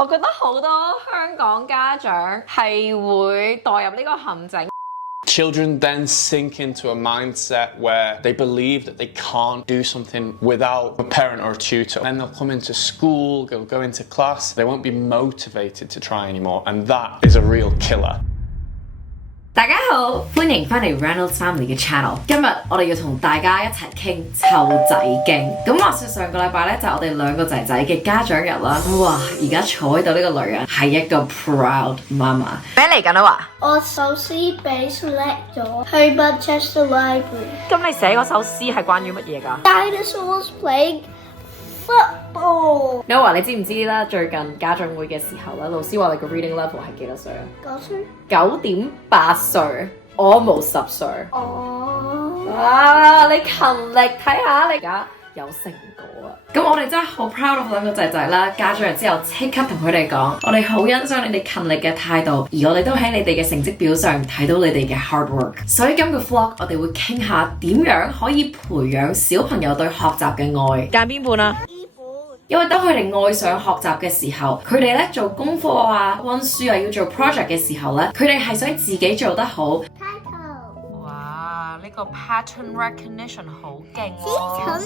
我覺得好多香港家長係會墮入呢個陷阱。Children then sink into a mindset where they believe that they can't do something without a parent or a tutor. Then they'll come into school, they'll go into class, they won't be motivated to try anymore, and that is a real killer. 大家好，歡迎返嚟 Reynolds Family 嘅 channel。今日我哋要同大家一齊傾湊仔經。咁話說上個禮拜咧就係我哋兩個仔仔嘅家長日啦。哇！而家坐喺度呢個女人係一個 proud 媽媽。咩嚟緊啊？話我首詩俾 select 咗去 Manchester Library。咁你寫嗰首詩係關於乜嘢㗎 Dinosaurs playing football。Noah， 你知唔知啦？最近家長會嘅時候咧，老師話你個 reading level 係幾多歲啊9歲。9.8歲 ，almost 10歲。哦。哇！你勤力睇下，你而家有成果啊！咁我哋真係好 proud of 兩個仔仔啦。家長日之後即刻同佢哋講，我哋好欣賞你哋勤力嘅態度，而我哋都喺你哋嘅成績表上睇到你哋嘅 hard work。所以今個 vlog 我哋會傾下點樣可以培養小朋友對學習嘅愛。揀邊本啊？因為當佢哋愛上學習嘅時候，佢哋咧做功課啊、溫書啊、要做 project 嘅時候咧，佢哋係想自己做得好。哇！呢個 pattern recognition 好勁喎！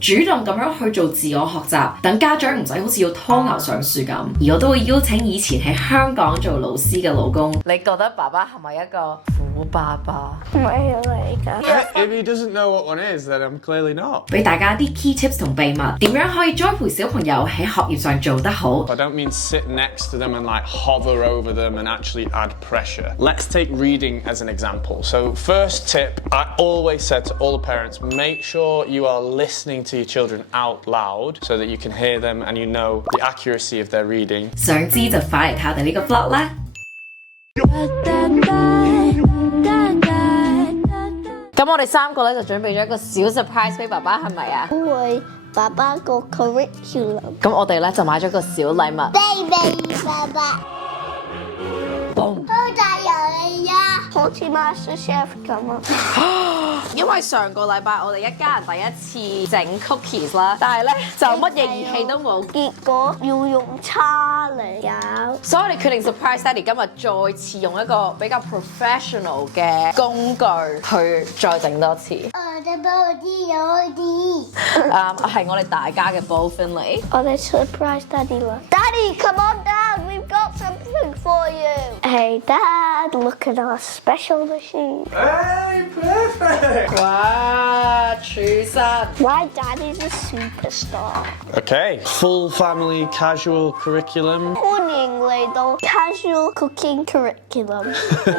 主動咁樣去做自我學習，等家長唔使好似要拖牛上樹咁。而我都會邀請以前喺香港做老師嘅老公。你覺得爸爸係咪一個苦爸爸？唔係嚟㗎。If he doesn't know what one is, then I'm clearly not. 俾大家啲 key tips 同秘密，點樣可以栽培小朋友喺學業上做得好。I don't mean sit next to them and like hover over them and actually add pressure. Let's take reading as an example. So first tip, I always said to all the parents, make sure you are listening to your children out loud so that you can hear them and you know the accuracy of their reading. 想知就快嚟睇我哋呢個 vlog 啦！咁我哋三個咧就準備咗一個小 surprise 俾爸爸，係咪啊？因為爸爸個 curriculum。咁我哋咧就買咗個小禮物。Baby 爸爸。Boom！ 好大遊戲啊！好似 Master Chef 咁啊！因為上個禮拜我哋一家人第一次整 cookies 啦，但係咧就乜嘢儀器都冇，結果要用叉嚟搞，所以我哋決定 surprise Daddy 今日再次用一個比較 professional 嘅工具去再整多次。我哋包啲有啲。係我哋大家嘅 bowl Finley。我哋 surprise Daddy 啦。Daddy, come on down. We've got something for you. Hey, Dad, look at our special machine. Hey, perfect! 哇，廚神 My daddy's a superstar. Okay, full family casual curriculum. 歡迎嚟到 Casual Cooking Curriculum.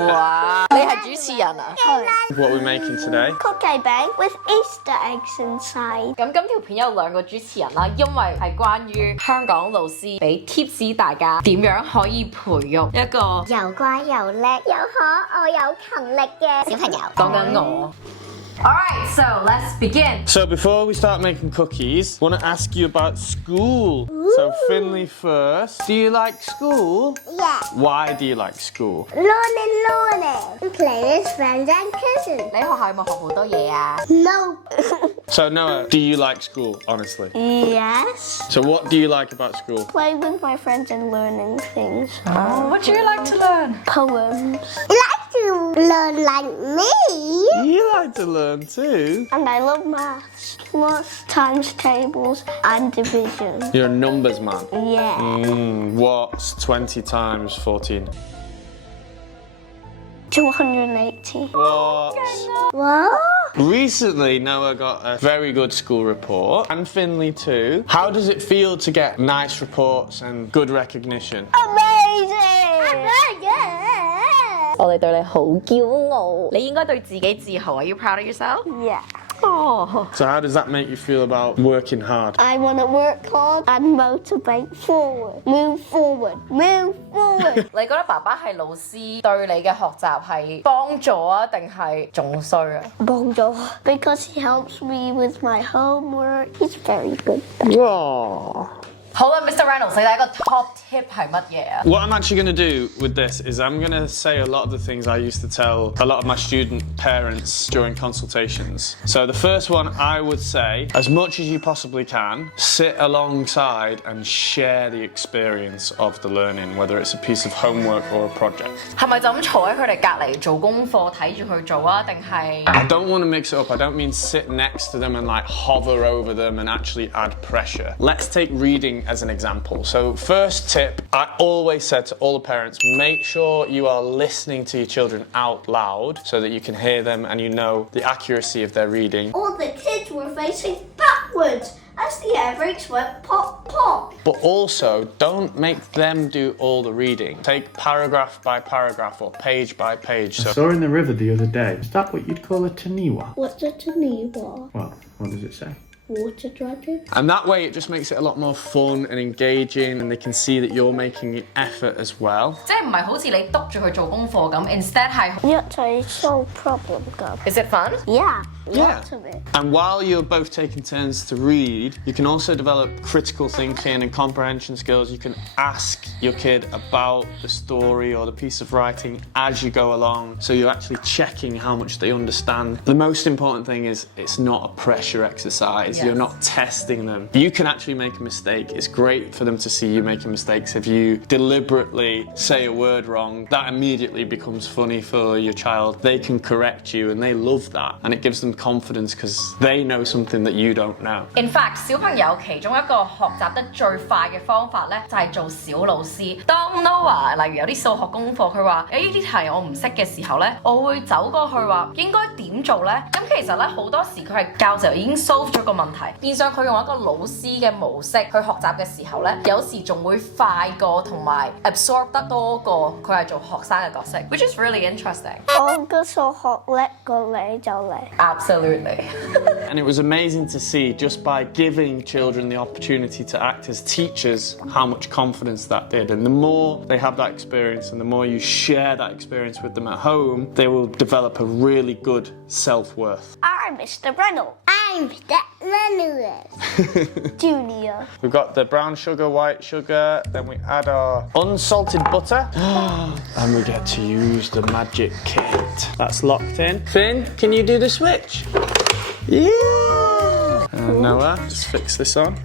哇，你係主持人啊？What are we making today? Cookie bang with Easter eggs inside. 咁今條片有兩個主持人啦，因為係關於香港老師俾 tips 大家點樣可以培育一個又乖又叻又可愛又勤力嘅小朋友。講緊我。Alright, so let's begin. So before we start making cookies, I want to ask you about school. So Finley first. Do you like school? Yeah. Why do you like school? Learning. Play with friends and cousins. 你學校有冇學好多嘢啊？ No. So Noah, do you like school, honestly? Yes. So what do you like about school? Play with my friends and learning things. What do you like to learn? Poems. You like to learn like me? You like to learn too. And I love maths. Plus times tables and division. You're a numbers man. Yeah. What's 20 times 14? 280. What? What? Recently, Noah got a very good school report, and Finley too. How does it feel to get nice reports and good recognition? Amazing! I'm very good! 我哋對你好驕傲，你應該對自己自豪。Are you proud of yourself? Yeah. Oh. So how does that make you feel about working hard? I want to work hard and motivate forward. Move forward. Move forward. 你覺得爸爸係老師對你嘅學習係幫助啊，定係仲衰啊？幫助 Because he helps me with my homework. He's very good. Oh. 好啦 ，Mr. Reynolds，你第一個 top tip 係乜嘢啊？ What I'm actually going to do with this is I'm going to say a lot of the things I used to tell a lot of my student parents during consultations. So the first one I would say, as much as you possibly can, sit alongside and share the experience of the learning, whether it's a piece of homework or a project. 係咪就咁坐喺佢哋隔離做功課睇住佢做啊？定係 I don't want to mix it up. I don't mean sit next to them and like hover over them and actually add pressure. Let's take reading as an example. So first tip, I always said to all the parents, make sure you are listening to your children out loud so that you can hear them and you know the accuracy of their reading. All the kids were facing backwards as the airbags went pop, pop. But also, don't make them do all the reading. Take paragraph by paragraph or page by page. I saw in the river the other day. Is that what you'd call a taniwa? What's a taniwa? Well, what does it say? Water dragon? And that way it just makes it a lot more fun and engaging and they can see that you're making an effort as well. 即係唔係好似你督住佢做功課咁 ？Instead 係 Yeah, to solve problem, Gub. Is it fun? Yeah, Yeah. lots of it. And while you're both taking turns to read, you can also develop critical thinking and comprehension skills. You can ask your kid about the story or the piece of writing as you go along. So you're actually checking how much they understand. The most important thing is it's not a pressure exercise. Yes. You're not testing them. You can actually make a mistake. It's great for them to see you making mistakes. If you deliberately say a word wrong, that immediately becomes funny for your child. They can correct you and they love that. And it gives them confidence because they know something that you don't know. In fact， 小朋友其中一個學習得最快嘅方法咧，就係做小老師。當 Noah 例如有啲數學功課，佢話有呢啲題我唔識嘅時候咧，我會走過去話應該點做咧？咁其實咧好多時佢係教就已經 solve 咗個問題，變相佢用一個老師嘅模式去學習嘅時候咧，有時仲會快過同埋 absorb 得多過佢係做學生嘅角色 ，which is really interesting. 我個數學叻過你就嚟。Absolutely. And it was amazing to see, just by giving children the opportunity to act as teachers, how much confidence that did. And the more they have that experience and the more you share that experience with them at home, they will develop a really good self-worth. I'm Mr. Reynolds. I'm Mr. Reynolds. Junior. We've got the brown sugar, white sugar, then we add our unsalted butter, and we get to use the magic kit. That's locked in. Finn, can you do the switch? Yeah! And Noah, just fix this on.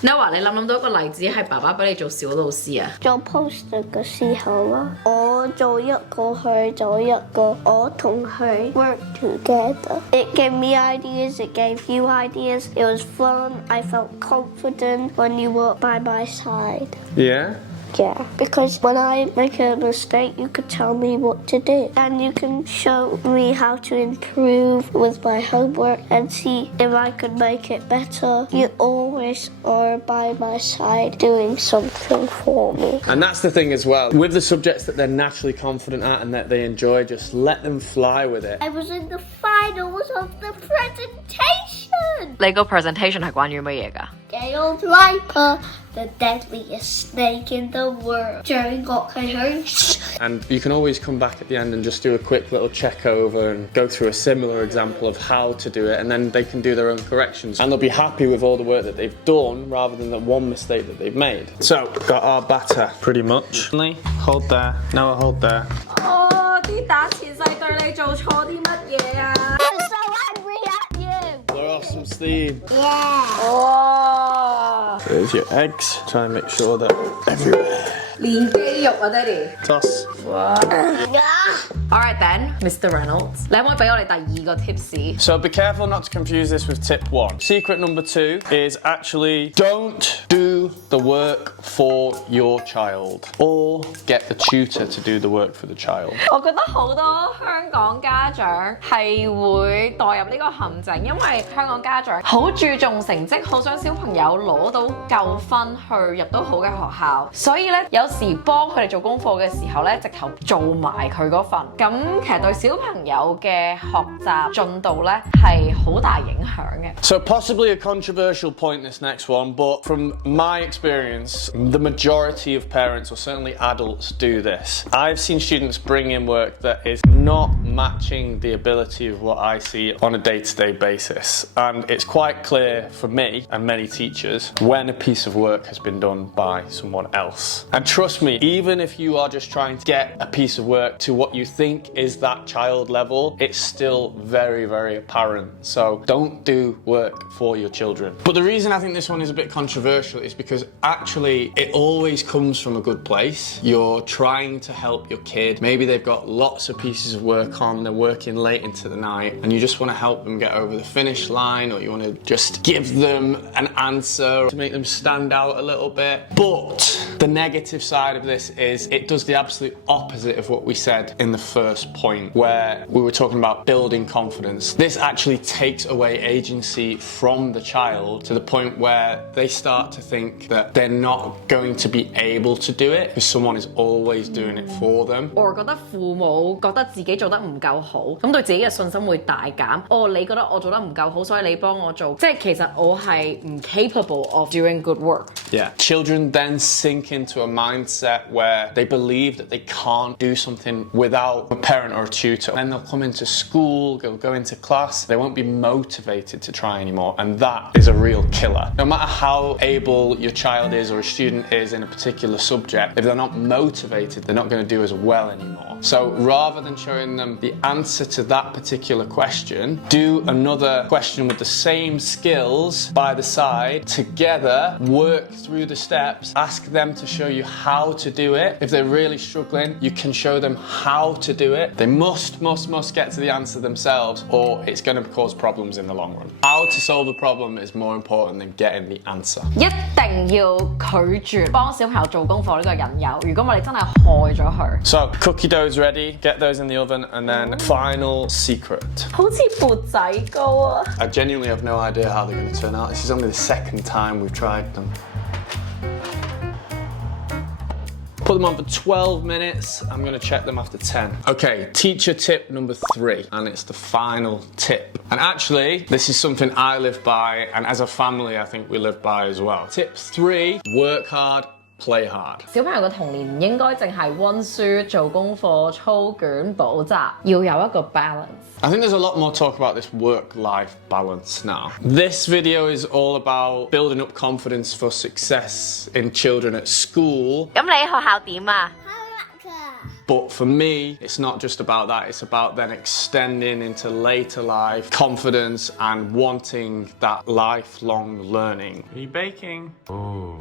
Noah， 你諗到一個例子係爸爸俾你做小老師啊？做 poster 嘅時候啦，我做一個，佢做一個，我同佢 work together. It gave me ideas, it gave you ideas. It was fun. I felt confident when you were by my side. Yeah? Yeah, because when I make a mistake, you could tell me what to do. And you can show me how to improve with my homework and see if I could make it better. You always are by my side doing something for me. And that's the thing as well. With the subjects that they're naturally confident at and that they enjoy, just let them fly with it. I was in the finals of the presentation. 你個 presentation 係關於乜嘢㗎？ Gale Viper, the deadliest snake in the world. 最惡係佢。 And you can always come back at the end and just do a quick little check over and go through a similar example of how to do it, and then they can do their own corrections. And they'll be happy with all the work that they've done rather than the one mistake that they've made. So, got our batter pretty much. Hold there. Noah, hold there. 哦，啲蛋前世對你做錯啲乜嘢啊？ I'm so angry at you. Blow off some steam. Yeah. 哇！ There's your eggs. Try and make sure that everywhere. 練肌肉啊，爹哋。 Toss. Alright then, Mr. Reynolds， 你可唔可以俾我哋第二個 tips？ So be careful not to confuse this with tip 1. Secret number 2 is actually don't do the work for your child or get the tutor to do the work for the child. 我覺得好多香港家長係會墮入呢個陷阱，因為香港家長好注重成績，好想小朋友攞到夠分去入到好嘅學校，所以咧有時幫佢哋做功課嘅時候咧，直頭做埋佢嗰份。咁其實對小朋友嘅學習進度咧係好大影響嘅。 So possibly a controversial point, this next one, but from my experience, the majority of parents, or certainly adults, do this. I've seen students bring in work that is not matching the ability of what I see on a day-to-day basis. And it's quite clear for me and many teachers when a piece of work has been done by someone else. And trust me, even if you are just trying to get a piece of work to what you think is that child level, it's still very, very apparent. So don't do work for your children. But the reason I think this one is a bit controversial is because actually it always comes from a good place. You're trying to help your kid. Maybe they've got lots of pieces of work on, they're working late into the night, and you just want to help them get over the finish line, or you want to just give them an answer to make them stand out a little bit. But the negative side of this is it does the absolute opposite of what we said in the first point, where we were talking about building confidence. This actually takes away agency from the child to the point where they start to think that they're not going to be able to do it because someone is always doing it for them. 我覺得父母覺得自己做得唔夠好，咁對自己嘅信心會大減。哦，你覺得我做得唔夠好，所以你幫我做，即係其實我係唔 capable of doing good work. Yeah. Children then sink into a mindset where they believe that they can't do something without a parent or a tutor. Then they'll come into school, they'll go into class, they won't be motivated to try anymore, and that is a real killer. No matter how able your child is or a student is in a particular subject, if they're not motivated, they're not going to do as well anymore. So rather than showing them the answer to that particular question, do another question with the same skills by the side. Together, work through the steps, ask them to show you how to do it. If they're really struggling, you can show them how to do it. They must get to the answer themselves, or it's going to cause problems in the long run. How to solve a problem is more important than getting the answer. 一定要拒絕幫小朋友做功課呢個引誘。如果唔係，你真係害咗佢。So cookie dough's ready. Get those in the oven, and then final secret. 好似缽仔糕啊！ I genuinely have no idea how they're going to turn out. This is only the second time we've tried them. Put them on for 12 minutes. I'm going to check them after 10. Okay, teacher tip number 3, and it's the final tip. And actually, this is something I live by, and as a family, I think we live by as well. Tip 3, work hard, play hard. 小朋友嘅童年唔應該淨係溫書、做功課、操卷、補習，要有一個 balance。 I think there's a lot more talk about this work-life balance now. This video is all about building up confidence for success in children at school. 咁你學校點啊？ But for me, it's not just about that. It's about then extending into later life, confidence and wanting that lifelong learning. Are you baking? Oh,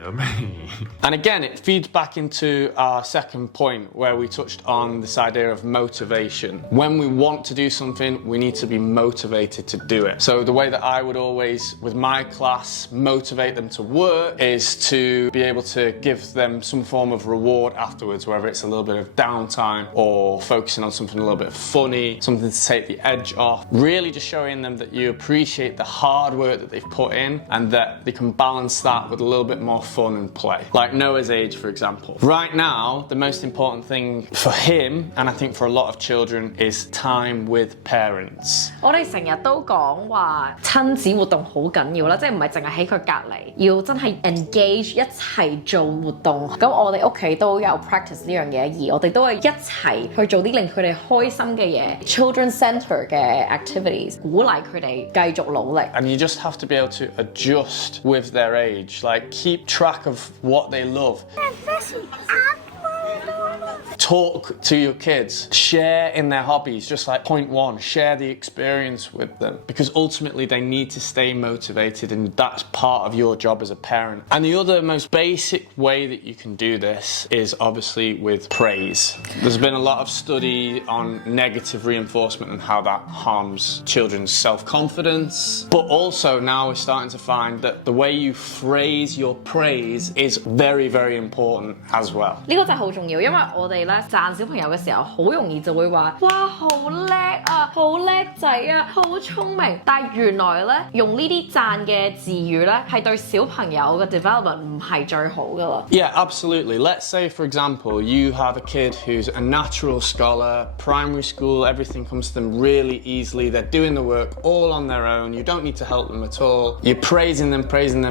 yummy. And again, it feeds back into our second point where we touched on this idea of motivation. When we want to do something, we need to be motivated to do it. So the way that I would always, with my class, motivate them to work is to be able to give them some form of reward afterwards, whether it's a little bit of downtime or focusing on something a little bit funny, something to take the edge off. Really just showing them that you appreciate the hard work that they've put in and that they can balance that with a little bit more fun and play. Like Noah's age, for example. Right now, the most important thing for him, and I think for a lot of children, is time with parents. 我哋成日都講話親子活動好緊要啦，即係唔係淨係喺佢隔離，要真係 engage 一齊做活動。咁我哋屋企都有 practice 呢樣嘢，而我哋都係一齊去做啲令佢哋開心嘅嘢 ，children center 嘅 activities， 鼓勵佢哋繼續努力。And you just have to be able to adjust with their age, like keep track of what they love. Talk to your kids, share in their hobbies, just like point 1, share the experience with them, because ultimately they need to stay motivated, and that's part of your job as a parent. And the other most basic way that you can do this is obviously with praise. There's been a lot of study on negative reinforcement and how that harms children's self-confidence, but also now we're starting to find that the way you phrase your praise is very, very important as well. 呢個真係好重要，因為我哋咧讚小朋友嘅時候，好容易就會話：哇，好叻啊，好叻仔啊，好聰明。但係原來咧，用呢啲讚嘅字語咧，係對小朋友嘅 development 唔係最好噶啦。Yeah, absolutely. Let's say, for example, you have a kid who's a natural scholar, primary school, everything comes to them really easily. They're doing the work all on their own. You don't need to help them at all. You're praising them.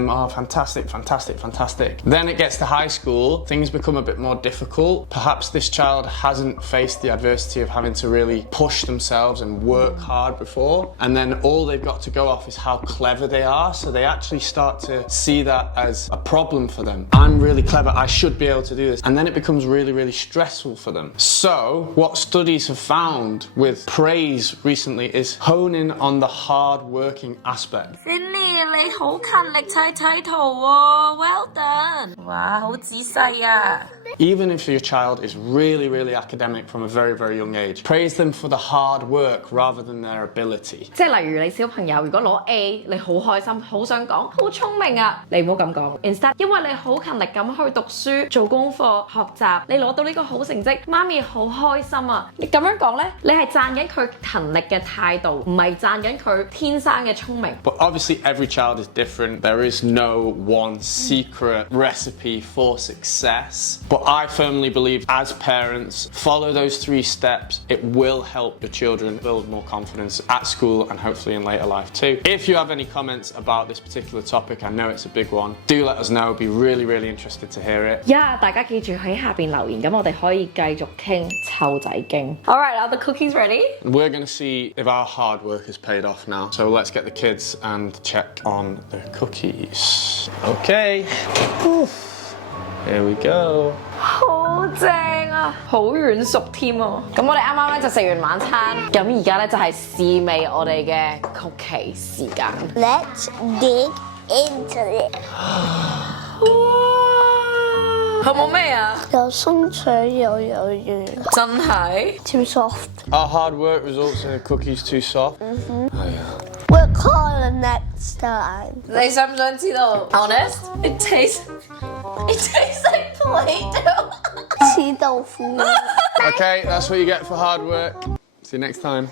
Oh, fantastic, fantastic, fantastic. Then it gets to high school. Things become a bit more difficult. Perhaps this this child hasn't faced the adversity of having to really push themselves and work hard before, and then all they've got to go off is how clever they are, so they actually start to see that as a problem for them. I'm really clever, I should be able to do this, and then it becomes really, really stressful for them. So what studies have found with praise recently is honing on the hard working aspect. Finley 你好勤力砌圖喎 ，well done！ 哇，好仔細啊！ Even if your child is really, really academic from a very, very young age, praise them for the hard work rather than their ability. 即係例如你小朋友如果攞 A， 你好開心，好想講好聰明啊！你唔好咁講 ，instead 因為你好勤力咁去讀書、做功課、學習，你攞到呢個好成績，媽咪好開心啊！你咁樣講咧，你係讚緊佢勤力嘅態度，唔係讚緊佢天生嘅聰明。But obviously every child is different. There is no one secret recipe for success. But I firmly believe as parents, follow those 3 steps. It will help your children build more confidence at school and hopefully in later life too. If you have any comments about this particular topic, I know it's a big one, do let us know. Be really, really interested to hear it. 大家記住喺下邊留言，咁我哋可以繼續傾湊仔經。Alright, are the cookies ready? We're going to see if our hard work has paid off now. So let's get the kids and check on the cookies. Okay. Here we go. 好正啊，好軟熟添啊！咁我哋啱啱咧就食完晚餐，咁而家咧就係試味我哋嘅曲奇時間。Let's dig into it. 哇，好冇味啊？有鬆脆又有軟，真係 too soft. Our hard work results in the cookies too soft. We'll call it next time. 你想唔想知道 ？Honest, it tastes like Play-Doh. 似豆腐。Okay, that's what you get for hard work. See you next time.